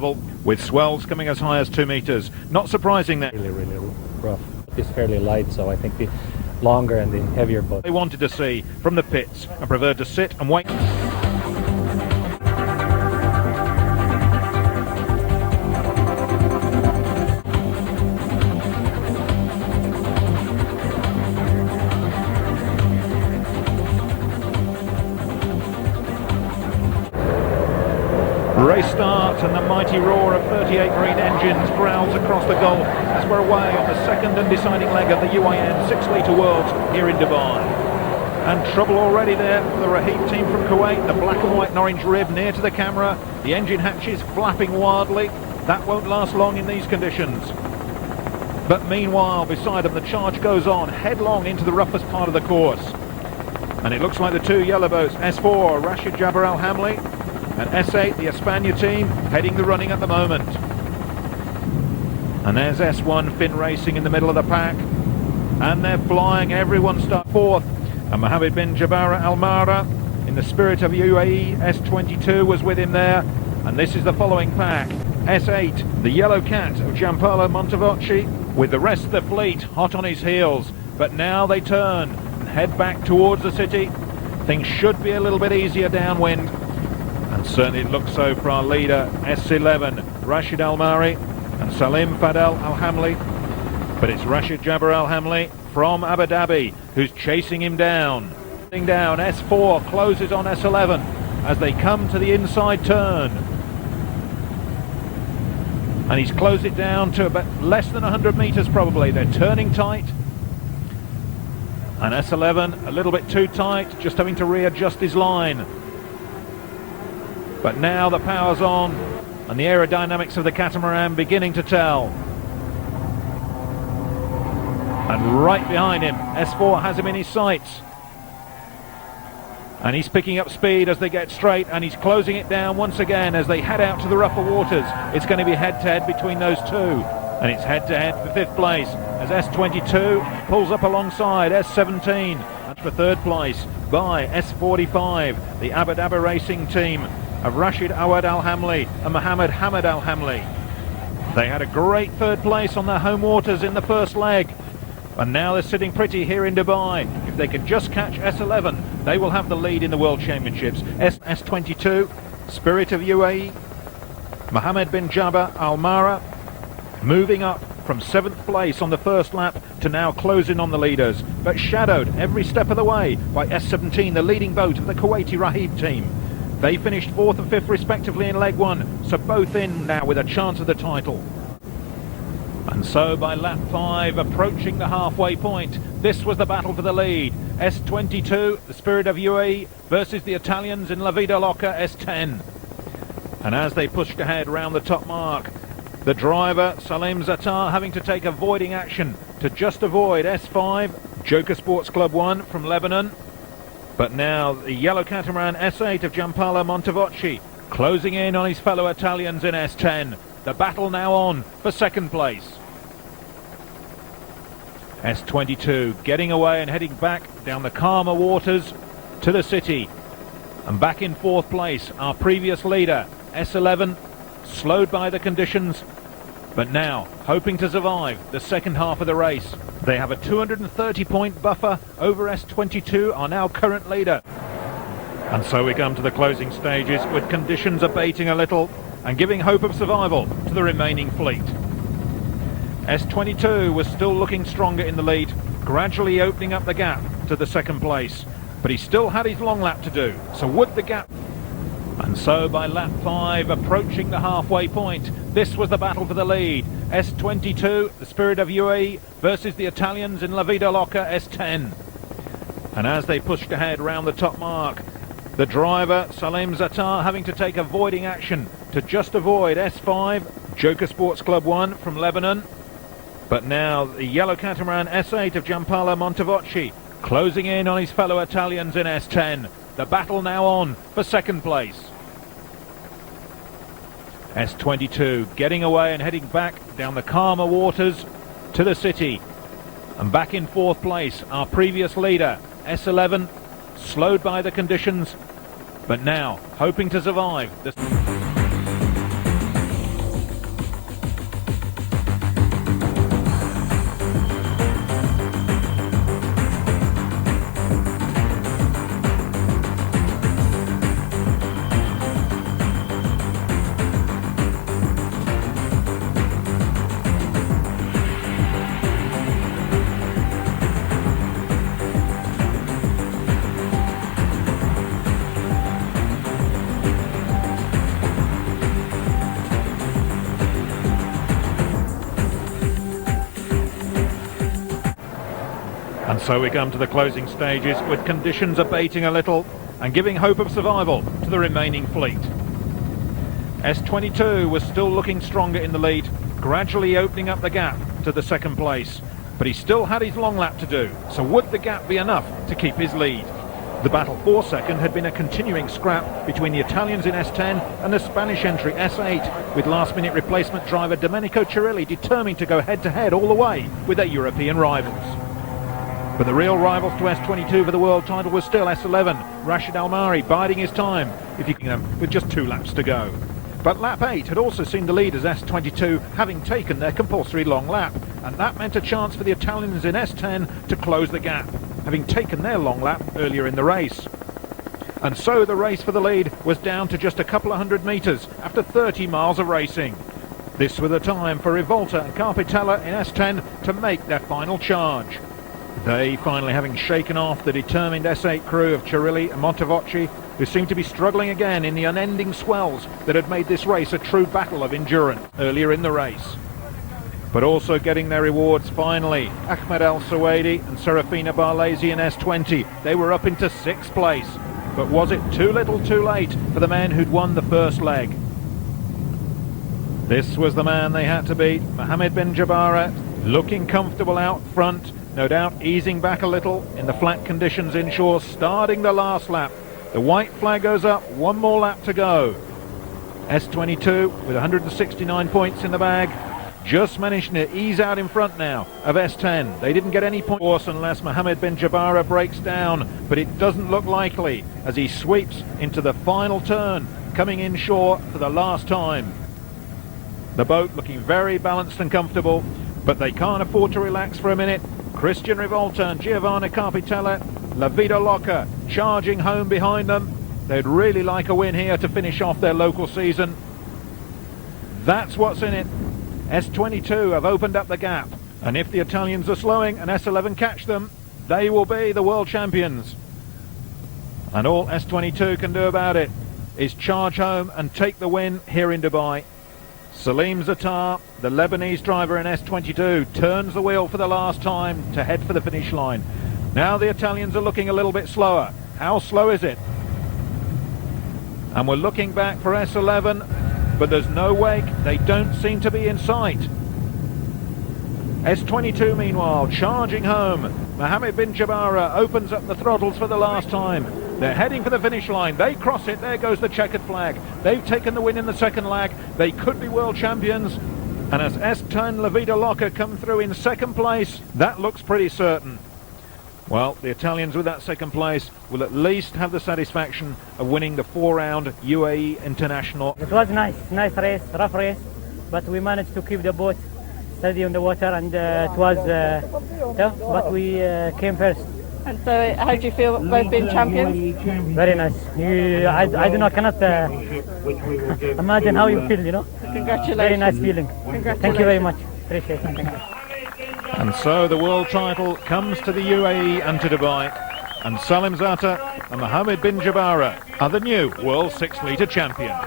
level, with swells coming as high as 2 meters. Not surprising that. Really rough. It's fairly light, so I think the longer and the heavier boat. They wanted to see from the pits and preferred to sit and wait. Race starts and the mighty roar of 38 Marine engines growls across the Gulf as we're away on the second and deciding leg of the UAN 6-litre Worlds here in Dubai. And trouble already there for the Rahib team from Kuwait, the black and white and orange rib near to the camera, the engine hatches flapping wildly. That won't last long in these conditions. But meanwhile, beside them, the charge goes on headlong into the roughest part of the course. And it looks like the two yellow boats, S4, Rashid Jabir Al Hamli, and S8, the Espana team, heading the running at the moment. And there's S1 Finn Racing in the middle of the pack. And they're flying, everyone start fourth. And Mohammed bin Jabara Al Mara, in the spirit of UAE, S22 was with him there. And this is the following pack. S8, the Yellow Cat of Giampaolo Montevocchi, with the rest of the fleet hot on his heels. But now they turn and head back towards the city. Things should be a little bit easier downwind. And certainly it looks so for our leader, S11, Rashid Al Mari and Salim Fadel Al Hamli. But it's Rashid Jabir Al Hamli from Abu Dhabi who's chasing him down. S4 closes on S11 as they come to the inside turn. And he's closed it down to about less than 100 meters probably. They're turning tight. And S11 a little bit too tight, just having to readjust his line. But now the power's on and the aerodynamics of the catamaran beginning to tell. And right behind him, S4 has him in his sights. And he's picking up speed as they get straight, and he's closing it down once again as they head out to the rougher waters. It's going to be head-to-head between those two. And it's head-to-head for 5th place as S22 pulls up alongside S17. That's for 3rd place by S45, the Abu Dhabi Racing team of Rashid Awad Al Hamli and Mohammed Hamad Al Hamli. They had a great 3rd place on their home waters in the first leg, and now they're sitting pretty here in Dubai. If they can just catch S11, they will have the lead in the World Championships. S22, Spirit of UAE, Mohammed bin Jabir Al Mara, moving up from 7th place on the first lap to now closing on the leaders, but shadowed every step of the way by S17, the leading boat of the Kuwaiti Rahib team. They finished 4th and 5th respectively in leg 1, so both in now with a chance of the title. And so by lap 5, approaching the halfway point, this was the battle for the lead. S22, the Spirit of UAE, versus the Italians in La Vida Loca S10. And as they pushed ahead round the top mark, the driver, Salim Zattar, having to take avoiding action to just avoid S5, Joker Sports Club 1 from Lebanon. But now the yellow catamaran S8 of Giampaolo Montevocchi closing in on his fellow Italians in S10. The battle now on for 2nd place. S22 getting away and heading back down the calmer waters to the city. And back in 4th place, our previous leader, S11, slowed by the conditions, but now hoping to survive the second half of the race. They have a 230-point buffer over S22, our now current leader. And so we come to the closing stages with conditions abating a little and giving hope of survival to the remaining fleet. S22 was still looking stronger in the lead, gradually opening up the gap to the 2nd place, but he still had his long lap to do, so would the gap... And so by lap 5, approaching the halfway point, this was the battle for the lead. S22, the Spirit of UAE, versus the Italians in La Vida Loca S10. And as they pushed ahead round the top mark, the driver, Salim Zattar, having to take avoiding action to just avoid S5, Joker Sports Club 1 from Lebanon. But now the yellow catamaran S8 of Giampaolo Montevocchi closing in on his fellow Italians in S10. The battle now on for 2nd place. S22 getting away and heading back down the calmer waters to the city. And back in 4th place, our previous leader, S11, slowed by the conditions, but now hoping to survive. And so we come to the closing stages, with conditions abating a little and giving hope of survival to the remaining fleet. S22 was still looking stronger in the lead, gradually opening up the gap to the second place. But he still had his long lap to do, so would the gap be enough to keep his lead? The battle for second had been a continuing scrap between the Italians in S10 and the Spanish entry S8, with last-minute replacement driver Domenico Cirilli determined to go head-to-head all the way with their European rivals. But the real rivals to S22 for the world title was still S11, Rashid Al-Mahri biding his time, if you can, with just 2 laps to go. But lap 8 had also seen the leaders S22 having taken their compulsory long lap, and that meant a chance for the Italians in S10 to close the gap, having taken their long lap earlier in the race. And so the race for the lead was down to just a couple of 100 metres after 30 miles of racing. This was the time for Rivolta and Carpitella in S10 to make their final charge. They finally having shaken off the determined S8 crew of Cirilli and Montevocchi, who seemed to be struggling again in the unending swells that had made this race a true battle of endurance earlier in the race. But also getting their rewards finally, Ahmed El Suwaidi and Serafina Barlesi in S20. They were up into 6th place. But was it too little too late for the men who'd won the first leg? This was the man they had to beat, Mohammed bin Jabara, looking comfortable out front, no doubt easing back a little in the flat conditions inshore, starting the last lap. The white flag goes up, 1 more lap to go. S22 with 169 points in the bag, just managing to ease out in front now of S10. They didn't get any points unless Mohammed bin Jabara breaks down, but it doesn't look likely as he sweeps into the final turn, coming inshore for the last time. The boat looking very balanced and comfortable, but they can't afford to relax for a minute. Christian Rivolta and Giovanni Carpitella, La Vida Loca charging home behind them. They'd really like a win here to finish off their local season. That's what's in it. S22 have opened up the gap, and if the Italians are slowing and S11 catch them, they will be the world champions. And all S22 can do about it is charge home and take the win here in Dubai. Salim Zatar, the Lebanese driver in S22, turns the wheel for the last time to head for the finish line. Now the Italians are looking a little bit slower. How slow is it? And we're looking back for S11, but there's no wake. They don't seem to be in sight. S22 meanwhile charging home. Mohammed bin Jabara opens up the throttles for the last time. They're heading for the finish line. They cross it. There goes the checkered flag. They've taken the win in the second leg. They could be world champions. And as S10 La Vida Loca come through in second place, that looks pretty certain. Well, the Italians with that second place will at least have the satisfaction of winning the 4-round UAE International. It was nice race, rough race, but we managed to keep the boat steady on the water, and it was tough, but we came first. And so how do you feel both being champions? Very nice. Cannot imagine how you feel, you know. Congratulations. Very nice feeling. Congratulations. Thank you very much. Appreciate it. And so the world title comes to the UAE and to Dubai. And Salim Zatar and Mohammed bin Jabara are the new World 6-litre champions.